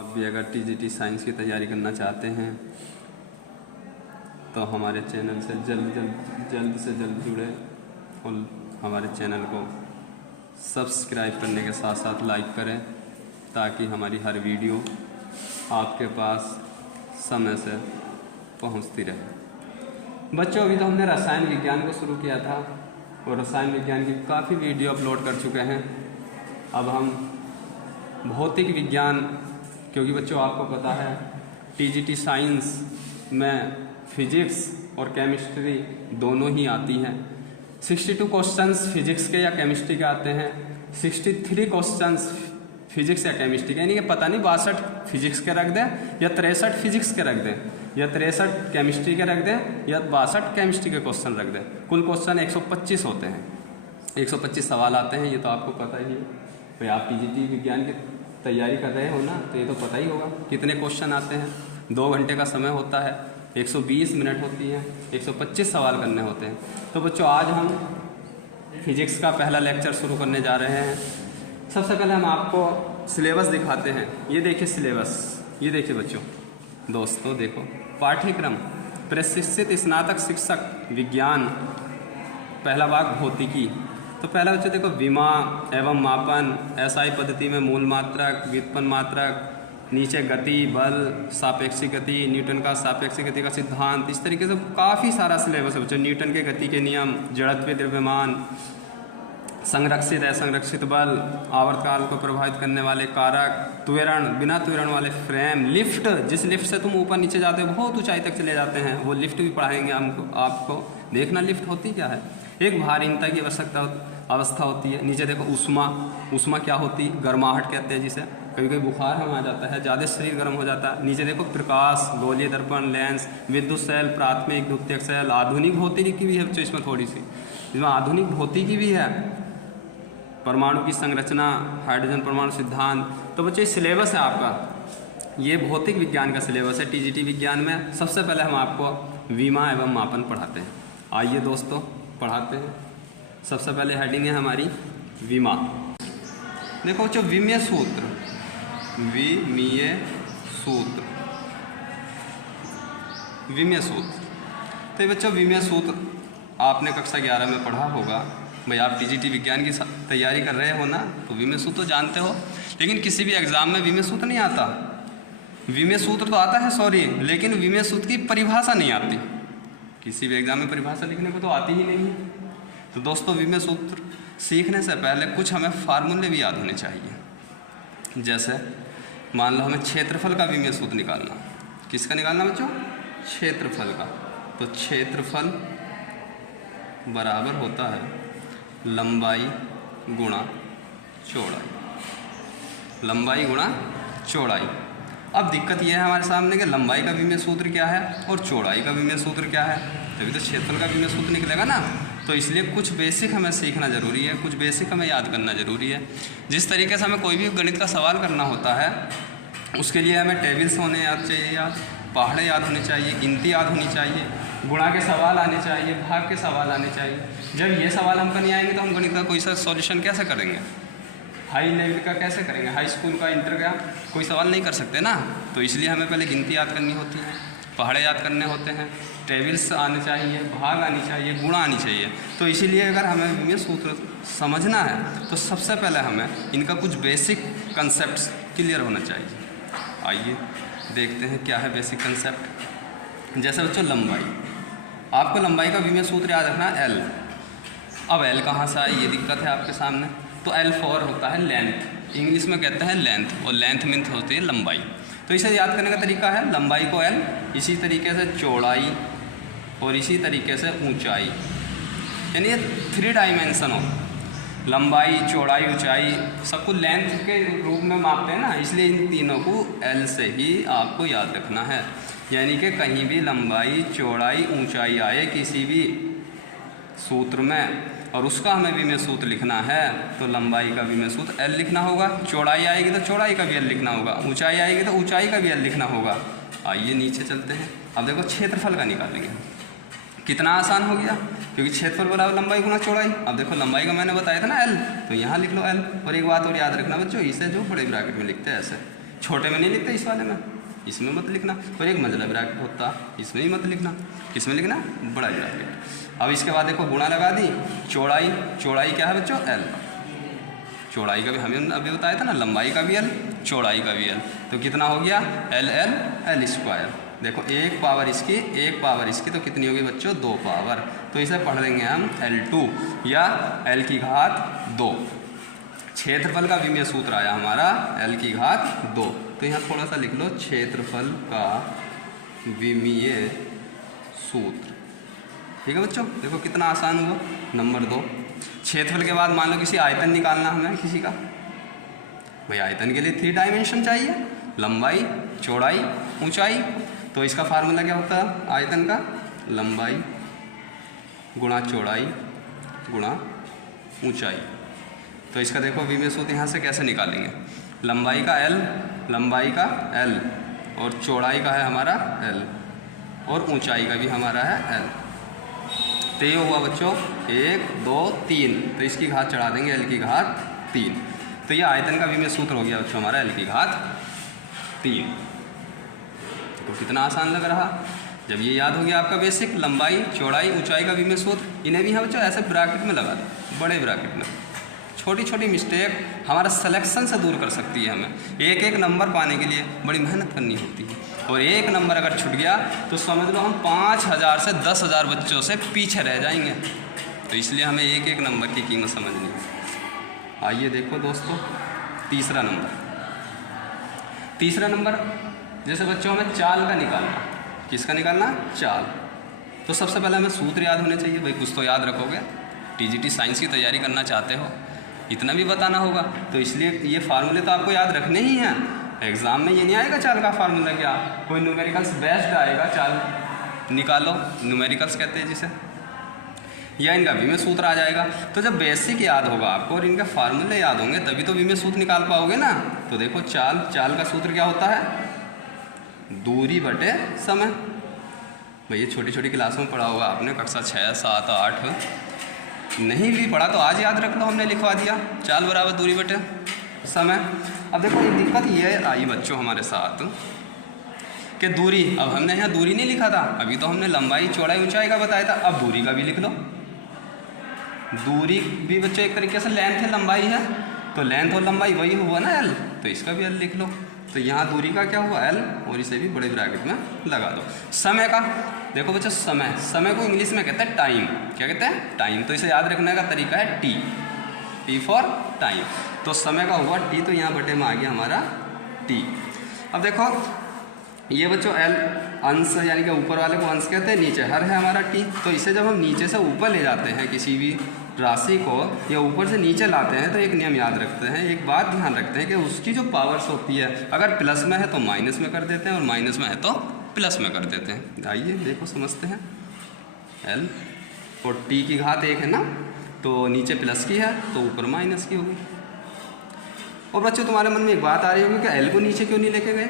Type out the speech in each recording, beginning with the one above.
आप भी अगर टीजीटी साइंस की तैयारी करना चाहते हैं तो हमारे चैनल से जल्द से जल्द जुड़े और हमारे चैनल को सब्सक्राइब करने के साथ साथ लाइक करें ताकि हमारी हर वीडियो आपके पास समय से पहुंचती रहे। बच्चों, अभी तो हमने रसायन विज्ञान को शुरू किया था और रसायन विज्ञान की काफ़ी वीडियो अपलोड कर चुके हैं। अब हम भौतिक विज्ञान, क्योंकि बच्चों आपको पता है टीजीटी साइंस में फिजिक्स और केमिस्ट्री दोनों ही आती हैं। 62 क्वेश्चंस फिजिक्स के या केमिस्ट्री के आते हैं, 63 क्वेश्चंस फिजिक्स या केमिस्ट्री के, यानी कि पता नहीं 62 फिजिक्स के रख दें या 63 फिजिक्स के रख दें या 63 केमिस्ट्री के रख दें या 62 केमिस्ट्री के क्वेश्चन रख दें। कुल क्वेश्चन 125 होते हैं, 125 सवाल आते हैं। ये तो आपको पता ही है भाई, आप टीजीटी विज्ञान की तैयारी कर रहे हो ना, तो ये तो पता ही होगा कितने क्वेश्चन आते हैं। 2 घंटे का समय होता है, 120 मिनट होती है, 125 सवाल करने होते हैं। तो बच्चों, आज हम फिजिक्स का पहला लेक्चर शुरू करने जा रहे हैं। सबसे पहले हम आपको सिलेबस दिखाते हैं। ये देखिए सिलेबस, ये देखिए बच्चों, दोस्तों देखो, पाठ्यक्रम प्रशिक्षित स्नातक शिक्षक विज्ञान, पहला भाग भौतिकी। तो पहला बच्चों देखो, विमा एवं मापन, एसआई पद्धति में मूल मात्रक, व्युत्पन्न मात्रक, नीचे गति, बल, सापेक्षिक गति, न्यूटन का सापेक्षिक गति का सिद्धांत, इस तरीके से काफ़ी सारा सिलेबस है बच्चों। न्यूटन के गति के नियम, जड़त्वीय द्रव्यमान, संरक्षित असंरक्षित बल, आवर्तकाल को प्रभावित करने वाले कारक, त्वरण, बिना त्वरण वाले फ्रेम, लिफ्ट, जिस लिफ्ट से तुम ऊपर नीचे जाते हो बहुत ऊंचाई तक चले जाते हैं, वो लिफ्ट भी पढ़ाएंगे हमको। आपको देखना लिफ्ट होती क्या है। एक भारीनता की अवस्था होती है। नीचे देखो ऊष्मा, ऊष्मा क्या होती है, गर्माहट कहते हैं जिसे। कभी कभी बुखार हम आ जाता है, ज़्यादा शरीर गर्म हो जाता है। नीचे देखो प्रकाश, गोलीय दर्पण, लेंस, विद्युत सेल, प्राथमिक द्वितीयक सेल, आधुनिक भौतिकी की भी है बच्चों इसमें थोड़ी सी, इसमें आधुनिक भौतिकी भी है, परमाणु की संरचना, हाइड्रोजन परमाणु सिद्धांत। तो बच्चों ये सिलेबस है आपका, ये भौतिक विज्ञान का सिलेबस है टीजीटी विज्ञान में। सबसे पहले हम आपको विमा एवं मापन पढ़ाते हैं। आइए दोस्तों पढ़ाते हैं। सबसे पहले हेडिंग है हमारी विमा। देखो बच्चों, विमीय सूत्र, विमीय सूत्र, विमीय सूत्र। तो बच्चों विमीय सूत्र आपने कक्षा 11 में पढ़ा होगा। भाई आप टीजीटी विज्ञान की तैयारी कर रहे हो ना, तो विमीय सूत्र तो जानते हो, लेकिन किसी भी एग्जाम में विमीय सूत्र नहीं आता। विमीय सूत्र तो आता है सॉरी, लेकिन विमीय सूत्र की परिभाषा नहीं आती। किसी भी एग्जाम में परिभाषा लिखने को तो आती ही नहीं है। तो दोस्तों विमीय सूत्र सीखने से पहले कुछ हमें फार्मूले भी याद होने चाहिए। जैसे मान लो हमें क्षेत्रफल का विमीय सूत्र निकालना। किसका निकालना बच्चों? क्षेत्रफल का। तो क्षेत्रफल बराबर होता है लंबाई गुणा चौड़ाई, लंबाई गुणा चौड़ाई। अब दिक्कत यह है हमारे सामने कि लंबाई का विमीय सूत्र क्या है और चौड़ाई का विमीय सूत्र क्या है, तभी तो क्षेत्रफल का विमीय सूत्र निकलेगा ना। तो इसलिए कुछ बेसिक हमें सीखना ज़रूरी है, कुछ बेसिक हमें याद करना ज़रूरी है। जिस तरीके से हमें कोई भी गणित का सवाल करना होता है, उसके लिए हमें टेबल्स होने याद चाहिए, पहाड़े याद होने चाहिए, गिनती याद होनी चाहिए, गुणा के सवाल आने चाहिए, भाग के सवाल आने चाहिए। जब ये सवाल हमको नहीं आएंगे तो हम गणित का कोई सा सॉल्यूशन कैसे करेंगे, हाई लेवल का कैसे करेंगे, हाई स्कूल का, इंटर का कोई सवाल नहीं कर सकते ना। तो इसलिए हमें पहले गिनती याद करनी होती है, पहाड़े याद करने होते हैं, टेबल्स आने चाहिए, भाग आनी चाहिए, गुणा आनी चाहिए। तो इसीलिए अगर हमें विमीय सूत्र समझना है तो सबसे पहले हमें इनका कुछ बेसिक कंसेप्ट क्लियर होना चाहिए। आइए देखते हैं क्या है बेसिक कंसेप्ट। जैसे बच्चों लंबाई, आपको लंबाई का विमीय सूत्र याद रखना है एल। अब एल कहाँ से आई, ये दिक्कत है आपके सामने। तो एल फॉर होता है लेंथ, इंग्लिश में कहते हैं लेंथ, और लेंथ मीन्स होती है लंबाई। तो इसे याद करने का तरीका है लंबाई को एल, इसी तरीके से चौड़ाई और इसी तरीके से ऊंचाई, यानी ये 3 डायमेंशन हो, लंबाई, चौड़ाई, ऊंचाई, सबको लेंथ के रूप में मापते हैं ना, इसलिए इन तीनों को एल से ही आपको याद रखना है। यानी कि कहीं भी लंबाई, चौड़ाई, ऊंचाई आए किसी भी सूत्र में और उसका हमें विमीय सूत्र लिखना है, तो लंबाई का विमीय सूत्र एल लिखना होगा, चौड़ाई आएगी तो चौड़ाई का भी एल लिखना होगा, ऊंचाई आएगी तो ऊंचाई का भी एल लिखना होगा। आइए नीचे चलते हैं। अब देखो क्षेत्रफल का निकालेंगे। कितना आसान हो गया, क्योंकि क्षेत्रफल बराबर लंबाई गुना चौड़ाई। अब देखो लंबाई का मैंने बताया था ना एल, तो यहाँ लिख लो एल। और एक बात और याद रखना बच्चों, इसे जो बड़े ब्रैकेट में लिखते हैं ऐसे, छोटे में नहीं लिखते इस वाले में, इसमें मत लिखना। और एक मंझला ब्रैकेट होता, इसमें ही मत लिखना। किसमें लिखना? बड़ा ब्रैकेट। अब इसके बाद देखो गुणा लगा दी, चौड़ाई, चौड़ाई क्या है बच्चों? एल। चौड़ाई का भी हमें अभी बताया था ना, लंबाई का भी एल, चौड़ाई का भी एल। तो कितना हो गया? L L L square. देखो एक पावर इसकी, एक पावर इसकी, तो कितनी होगी बच्चों? 2 पावर। तो इसे पढ़ लेंगे हम L2 या L की घात 2। क्षेत्रफल का विमीय सूत्र आया हमारा L की घात 2। तो यहाँ थोड़ा सा लिख लो, क्षेत्रफल का विमीय सूत्र। ठीक है बच्चों, देखो कितना आसान हुआ। नंबर 2, क्षेत्रफल के बाद मान लो किसी आयतन निकालना हमें किसी का। भाई आयतन के लिए 3 डायमेंशन चाहिए, लंबाई, चौड़ाई, ऊंचाई। तो इसका फार्मूला क्या होता है आयतन का? लंबाई गुणा चौड़ाई गुणा ऊंचाई। तो इसका देखो विमीय सूत्र यहाँ से कैसे निकालेंगे? लंबाई का L, लंबाई का L, और चौड़ाई का है हमारा L, और ऊंचाई का भी हमारा है L। तो ये हुआ बच्चों 1 2 3। तो इसकी घात चढ़ा देंगे L की घात 3। तो ये आयतन का विमीय सूत्र हो गया बच्चों हमारा L की घात 3। तो कितना आसान लग रहा। जब ये याद हो गया आपका बेसिक, लंबाई, चौड़ाई, ऊंचाई का विमीय सूत्र, इन्हें भी हम बच्चों ऐसे ब्रैकेट में लगा दें, बड़े ब्रैकेट में। छोटी छोटी मिस्टेक हमारा सिलेक्शन से दूर कर सकती है। हमें एक एक नंबर पाने के लिए बड़ी मेहनत करनी होती है, और एक नंबर अगर छूट गया तो समझ लो हम 5000 से 10,000 बच्चों से पीछे रह जाएंगे। तो इसलिए हमें एक एक नंबर की कीमत समझनी है। आइए देखो दोस्तों, तीसरा नंबर। तीसरा नंबर, जैसे बच्चों हमें चाल का निकालना। किसका निकालना? चाल। तो सबसे पहले हमें सूत्र याद होने चाहिए। भाई कुछ तो याद रखोगे, टीजीटी साइंस की तैयारी करना चाहते हो, इतना भी बताना होगा। तो इसलिए ये फार्मूले तो आपको याद रखने ही हैं। एग्जाम में ये नहीं आएगा चाल का फार्मूला क्या, कोई न्यूमेरिकल्स बेस्ड आएगा, चाल निकालो, न्यूमेरिकल्स कहते हैं जिसे, या इनका विमीय सूत्र आ जाएगा। तो जब बेसिक याद होगा आपको और इनके फार्मूले याद होंगे तभी तो विमीय सूत्र निकाल पाओगे ना। तो देखो चाल, चाल का सूत्र क्या होता है? दूरी बटे समय। भाई ये छोटी छोटी क्लासों में पढ़ा होगा आपने, कक्षा 6 7 8। नहीं भी पढ़ा तो आज याद रख लो, हमने लिखवा दिया, चाल बराबर दूरी बटे समय। अब देखो एक दिक्कत ये आई बच्चों हमारे साथ कि दूरी, अब हमने यहाँ दूरी नहीं लिखा था, अभी तो हमने लंबाई, चौड़ाई, ऊंचाई का बताया था। अब दूरी का भी लिख लो। दूरी भी बच्चों एक तरीके से लेंथ है, लंबाई है, तो लेंथ और लंबाई वही हुआ ना L, तो इसका भी L लिख लो। तो यहाँ दूरी का क्या हुआ? L, और इसे भी बड़े ब्रैकेट में लगा दो। समय का देखो बच्चों, समय, समय को इंग्लिश में कहते हैं टाइम। क्या कहते हैं? टाइम। तो इसे याद रखने का तरीका है T, T फॉर टाइम। तो समय का हुआ T, तो यहाँ बटे में आ गया हमारा T। अब देखो ये बच्चों L अंश, यानी कि ऊपर वाले को अंश कहते हैं, नीचे हर है हमारा T। तो इसे जब हम नीचे से ऊपर ले जाते हैं किसी भी राशि को, या ऊपर से नीचे लाते हैं, तो एक नियम याद रखते हैं, एक बात ध्यान रखते हैं कि उसकी जो पावर्स होती है, अगर प्लस में है तो माइनस में कर देते हैं, और माइनस में है तो प्लस में कर देते हैं। आइए देखो समझते हैं। L और T की घात 1 है ना, तो नीचे प्लस की है तो ऊपर माइनस की होगी। और बच्चों तुम्हारे मन में एक बात आ रही होगी कि L को नीचे क्यों नहीं लेके गए,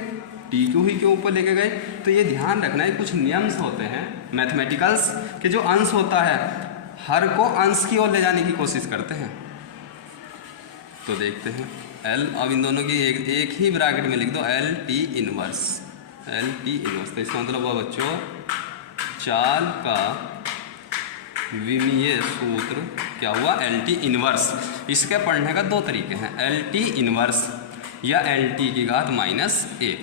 T को ही क्यों ऊपर लेके गए? तो ये ध्यान रखना है, कुछ नियम्स होते हैं मैथमेटिकल्स के, जो अंश होता है हर को अंश की ओर ले जाने की कोशिश करते हैं। तो देखते हैं L, अब इन दोनों की एक ही ब्रैकेट में लिख दो, LT इनवर्स, LT इनवर्स। तो इसका मतलब हुआ बच्चों चाल का विमीय सूत्र क्या हुआ? LT inverse. इसके पढ़ने का 2 तरीके हैं, LT इनवर्स या LT की घात -1।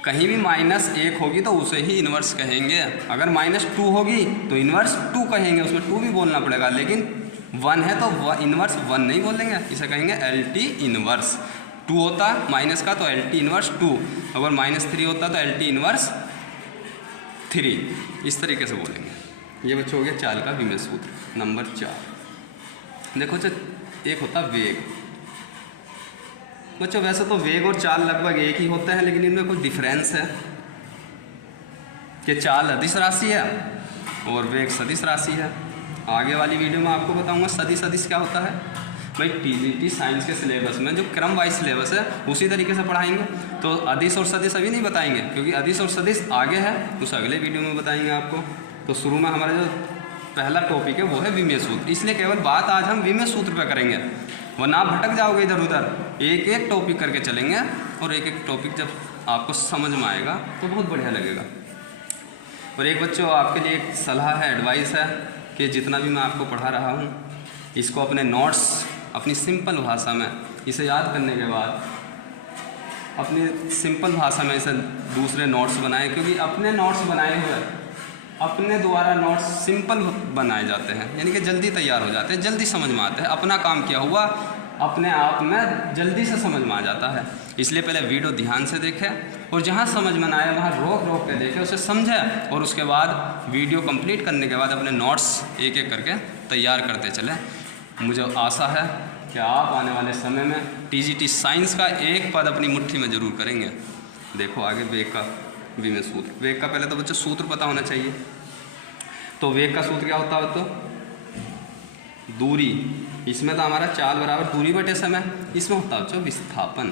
कहीं भी -1 होगी तो उसे ही इन्वर्स कहेंगे। अगर -2 होगी तो इन्वर्स 2 कहेंगे, उसमें 2 भी बोलना पड़ेगा। लेकिन 1 है तो इन्वर्स 1 नहीं बोलेंगे, इसे कहेंगे LT इन्वर्स। 2 होता माइनस का तो LT इन्वर्स 2, अगर -3 होता तो LT इन्वर्स 3। इस तरीके से बोलेंगे। ये बच्चों हो गया चाल का विमीय सूत्र। नंबर 4 देखो, एक होता वेग। बच्चों वैसे तो वेग और चाल लगभग एक ही होते हैं, लेकिन इनमें कुछ डिफरेंस है कि चाल अदिश राशि है और वेग सदिश राशि है। आगे वाली वीडियो में आपको बताऊंगा सदिश अदिश क्या होता है। भाई टीजीटी साइंस के सिलेबस में जो क्रम वाइज सिलेबस है उसी तरीके से पढ़ाएंगे। तो अदिश और सदिश अभी नहीं बताएंगे, क्योंकि अदिश और सदिश आगे है, उस अगले वीडियो में बताएंगे आपको। तो शुरू में हमारा जो पहला टॉपिक है वो है विमीय सूत्र, इसलिए केवल बात आज हम विमीय सूत्र पर करेंगे। वरना आप भटक जाओगे इधर उधर। एक एक टॉपिक करके चलेंगे और एक एक टॉपिक जब आपको समझ में आएगा तो बहुत बढ़िया लगेगा। और एक बच्चों आपके लिए एक सलाह है, एडवाइस है कि जितना भी मैं आपको पढ़ा रहा हूँ इसको अपने नोट्स अपनी सिंपल भाषा में इसे याद करने के बाद अपनी सिंपल भाषा में इसे दूसरे नोट्स बनाएं, क्योंकि अपने नोट्स बनाए हुए अपने द्वारा नोट्स सिंपल बनाए जाते हैं, यानी कि जल्दी तैयार हो जाते हैं, जल्दी समझ में आते हैं। अपना काम किया हुआ अपने आप में जल्दी से समझ में आ जाता है। इसलिए पहले वीडियो ध्यान से देखें और जहाँ समझ में ना आए वहाँ रोक रोक के देखें, उसे समझें और उसके बाद वीडियो कंप्लीट करने के बाद अपने नोट्स एक एक करके तैयार करते चलें। मुझे आशा है कि आप आने वाले समय में TGT साइंस का एक पद अपनी मुट्ठी में जरूर करेंगे। देखो आगे वेग का विमेय सूत्र। वेग का पहले तो बच्चों सूत्र पता होना चाहिए। तो वेग का सूत्र क्या होता है बच्चों? दूरी, इसमें तो हमारा चाल बराबर दूरी बटे समय, इसमें होता है बच्चों विस्थापन।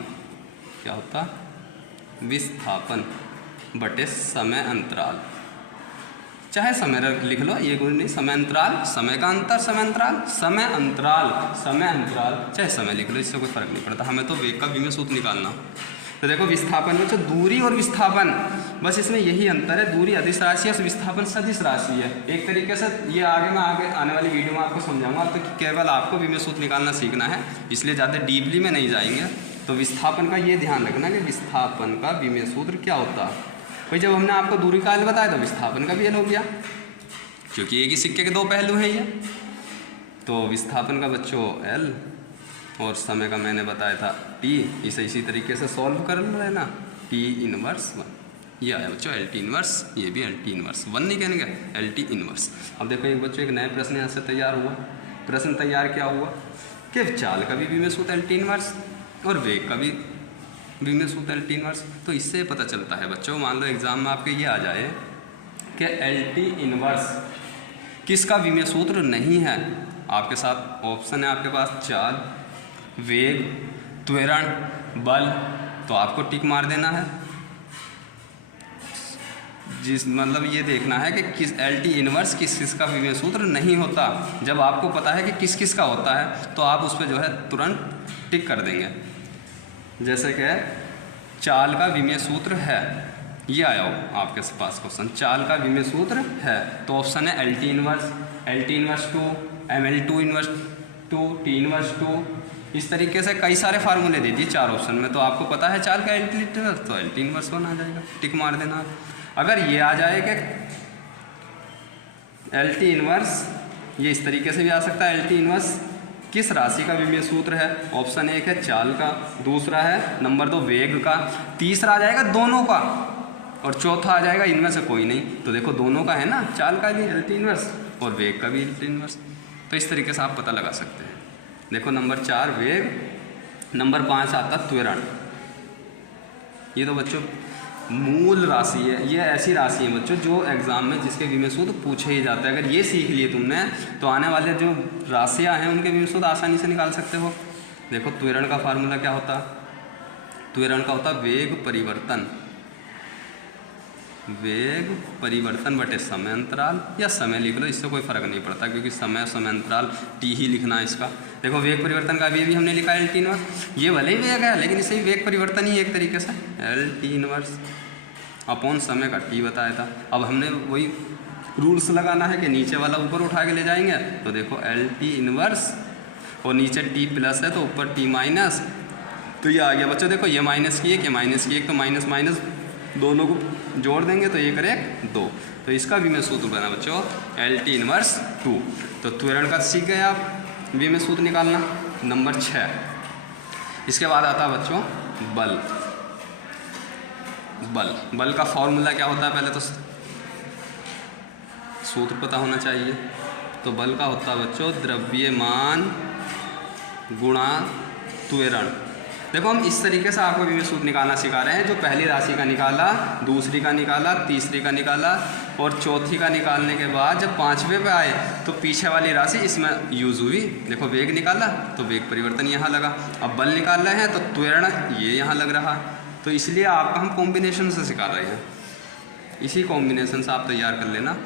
क्या होता? विस्थापन बटे समय अंतराल। चाहे समय लिख लो, ये कोई नहीं, समय अंतराल, समय का अंतर, समय अंतराल, समय अंतराल, समय अंतराल, चाहे समय लिख लो, इससे कोई फर्क नहीं पड़ता। हमें तो वेग का विमेय सूत्र निकालना। तो देखो विस्थापन बच्चों, दूरी और विस्थापन, बस इसमें यही अंतर है। दूरी अदिश राशि है और विस्थापन सदिश राशि है। एक तरीके से ये मैं आगे आने वाली वीडियो में आपको समझाऊंगा। तो केवल आपको विमेय सूत्र निकालना सीखना है, इसलिए ज़्यादा डीपली में नहीं जाएंगे। तो विस्थापन का ये ध्यान रखना कि विस्थापन का विमेय सूत्र क्या होता है। भाई जब हमने आपको दूरी का एल बताया तो विस्थापन का भी एल हो गया, क्योंकि एक ही सिक्के के दो पहलू हैं ये। तो विस्थापन का बच्चों एल और समय का मैंने बताया था टी। इसे इसी तरीके से सॉल्व कर लेना। टी इनवर्स 1 ये आया बच्चों, एल टी इनवर्स, ये भी एल टी इनवर्स 1 नहीं कहेंगे, एल टी इनवर्स। अब देखो एक बच्चों एक नया प्रश्न यहाँ से तैयार हुआ। प्रश्न तैयार क्या हुआ कि चाल का भी विमेय सूत्र एल टी इनवर्स और वेग का भी विमेय सूत्र एल टी इनवर्स। तो इससे पता चलता है बच्चों, मान लो एग्जाम में आपके ये आ जाए कि एल टी इनवर्स किसका विमेय सूत्र नहीं है। आपके साथ ऑप्शन है आपके पास चाल, वेग, त्वरण, बल, तो आपको टिक मार देना है। जिस मतलब ये देखना है कि किस एल टी इनवर्स किस किस का विमेय सूत्र नहीं होता। जब आपको पता है कि किस किस का होता है तो आप उस पर जो है तुरंत टिक कर देंगे। जैसे कि चाल का विमेय सूत्र है, ये आया हो आपके पास क्वेश्चन, चाल का विमेय सूत्र है, तो ऑप्शन है L T inverse, L T inverse 2, M L 2 inverse 2, T inverse 2। इस तरीके से कई सारे फार्मूले दे दिए 4 ऑप्शन में। तो आपको पता है चाल का एल टी इनवर्स, तो एल टी इनवर्स 1 आ जाएगा, टिक मार देना। अगर ये आ जाए कि एल टी इनवर्स, ये इस तरीके से भी आ सकता है, एल टी इनवर्स किस राशि का विमेय सूत्र है। ऑप्शन 1 है चाल का, दूसरा है नंबर 2 वेग का, तीसरा आ जाएगा दोनों का और चौथा आ जाएगा इनमें से कोई नहीं। तो देखो दोनों का है ना, चाल का भी एल टी इनवर्स और वेग का भी एल टी इनवर्स। तो इस तरीके से आप पता लगा सकते हैं। देखो नंबर 4 वेग, नंबर 5 आता त्वरण। ये तो बच्चों मूल राशि है, ये ऐसी राशि है बच्चों जो एग्जाम में जिसके विमेय सूत्र पूछे ही जाते हैं। अगर ये सीख लिए तुमने तो आने वाले जो राशियाँ हैं उनके विमेय सूत्र आसानी से निकाल सकते हो। देखो त्वरण का फार्मूला क्या होता? त्वरण का होता वेग परिवर्तन, वेग परिवर्तन बटे समय अंतराल, या समय लिख लो, इससे कोई फर्क नहीं पड़ता क्योंकि समय समय अंतराल टी ही लिखना है इसका। देखो वेग परिवर्तन का भी हमने लिखा एल टी इनवर्स, ये भले ही वेग है लेकिन इसे वेग परिवर्तन ही एक तरीके से एल टी इनवर्स अपॉन समय का टी बताया था। अब हमने वही रूल्स लगाना है कि नीचे वाला ऊपर उठा के ले जाएंगे। तो देखो एल टी इनवर्स और नीचे टी प्लस है तो ऊपर टी माइनस, तो ये आ गया बच्चों। देखो ये माइनस की एक, ये माइनस की एक, तो माइनस माइनस दोनों को जोड़ देंगे तो 1 और 1 2। तो इसका विमेय सूत्र बना बच्चों एल टी इनवर्स 2। तो त्वरण का सीख गए आप विमेय सूत्र निकालना। नंबर 6, इसके बाद आता है बच्चों बल। बल, बल का फॉर्मूला क्या होता है पहले तो सूत्र पता होना चाहिए। तो बल का होता है बच्चों द्रव्यमान गुणा त्वरण। देखो हम इस तरीके से आपको विमेय सूत्र निकालना सिखा रहे हैं। जो पहली राशि का निकाला, दूसरी का निकाला, तीसरी का निकाला और चौथी का निकालने के बाद जब 5वें पे आए तो पीछे वाली राशि इसमें यूज हुई। देखो वेग निकाला तो वेग परिवर्तन यहाँ लगा, अब बल निकाल रहे हैं तो त्वरण ये यहाँ लग रहा। तो इसलिए आपको हम कॉम्बिनेशन से सिखा रहे हैं, इसी कॉम्बिनेशन से आप तैयार कर लेना।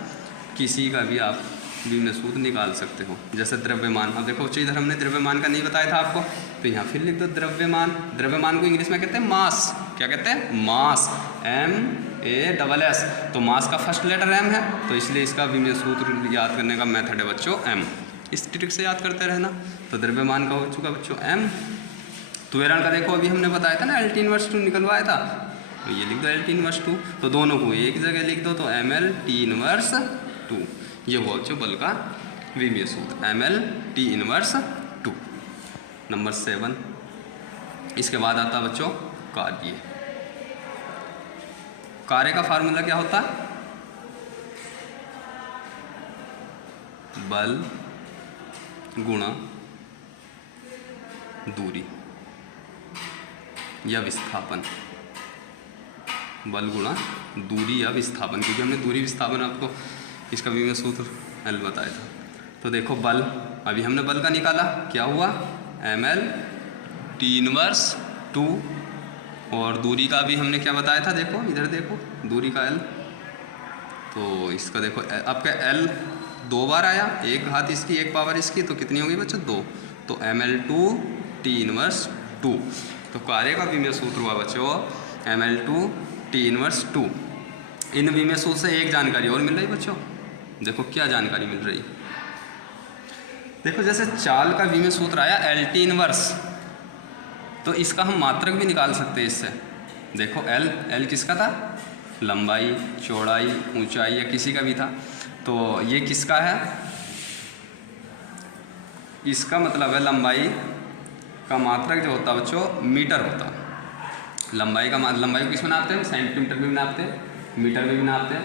किसी का भी आप विमीय सूत्र निकाल सकते हो। जैसे द्रव्यमान, अब देखो इधर हमने द्रव्यमान का नहीं बताया था आपको, तो यहाँ फिर लिख दो द्रव्यमान। द्रव्यमान को इंग्लिश में कहते हैं मास। क्या कहते हैं? मास, MASS। तो मास का फर्स्ट लेटर M है, तो इसलिए इसका विमीय सूत्र याद करने का मेथड है बच्चों M। इस ट्रिक से याद करते रहना। तो द्रव्यमान का हो चुका बच्चों M। त्वरण का देखो अभी हमने बताया था ना, LT−2 निकलवाया था, तो ये लिख दो LT−2। तो दोनों को एक जगह लिख दो, तो MLT−2। ये हुआ बच्चों बल का विमीय सूत्र, MLT−2। नंबर 7। इसके बाद आता बच्चों कार्य। कार्य का फार्मूला क्या होता है? बल गुणा दूरी या विस्थापन। बल गुणा दूरी या विस्थापन, क्योंकि हमने दूरी विस्थापन आपको इसका विमीय सूत्र L बताया था। तो देखो बल, अभी हमने बल का निकाला, क्या हुआ? MLT−2। और दूरी का भी हमने क्या बताया था? देखो इधर देखो, दूरी का L। तो इसका देखो आपका L 2 बार आया, एक घात इसकी एक पावर इसकी, तो कितनी होगी बच्चों? 2। तो ML2T−2। तो कार्य का विमीय सूत्र हुआ बच्चों ML2T−2। इन विमीय सूत्र से एक जानकारी और मिल रही बच्चों, देखो क्या जानकारी मिल रही। देखो जैसे चाल का विमीय सूत्र आया LT−, तो इसका हम मात्रक भी निकाल सकते हैं इससे। देखो L किसका था? लंबाई, चौड़ाई, ऊंचाई या किसी का भी था। तो ये किसका है? इसका मतलब है लंबाई का मात्रक जो होता है बच्चों मीटर होता। लंबाई को किस में नापते हैं? सेंटीमीटर में भी नापते हैं, मीटर में भी नापते हैं।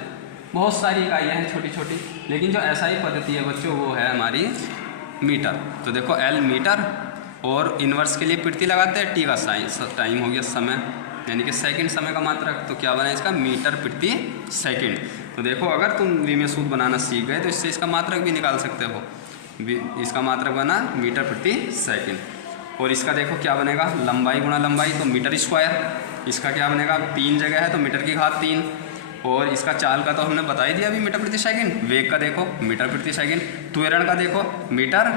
बहुत सारी इकाइयाँ हैं छोटी छोटी, लेकिन जो SI पद्धति है बच्चों वो है हमारी मीटर। तो देखो L मीटर, और इन्वर्स के लिए प्रति लगाते हैं, T का टाइम हो गया समय, यानी कि सेकंड समय का मात्रक। तो क्या बना इसका? मीटर प्रति सेकंड। तो देखो अगर तुम विमीय सूत्र बनाना सीख गए तो इससे इसका मात्रक भी निकाल सकते हो। इसका मात्रक बना मीटर प्रति सेकंड। और इसका देखो क्या बनेगा? लंबाई गुणा लंबाई, तो मीटर स्क्वायर। इसका क्या बनेगा? 3 जगह है तो मीटर की घात 3। और इसका चाल का तो हमने बता ही दिया अभी, मीटर प्रति सेकंड। वेग का देखो मीटर प्रति सेकंड। त्वरण का देखो मीटर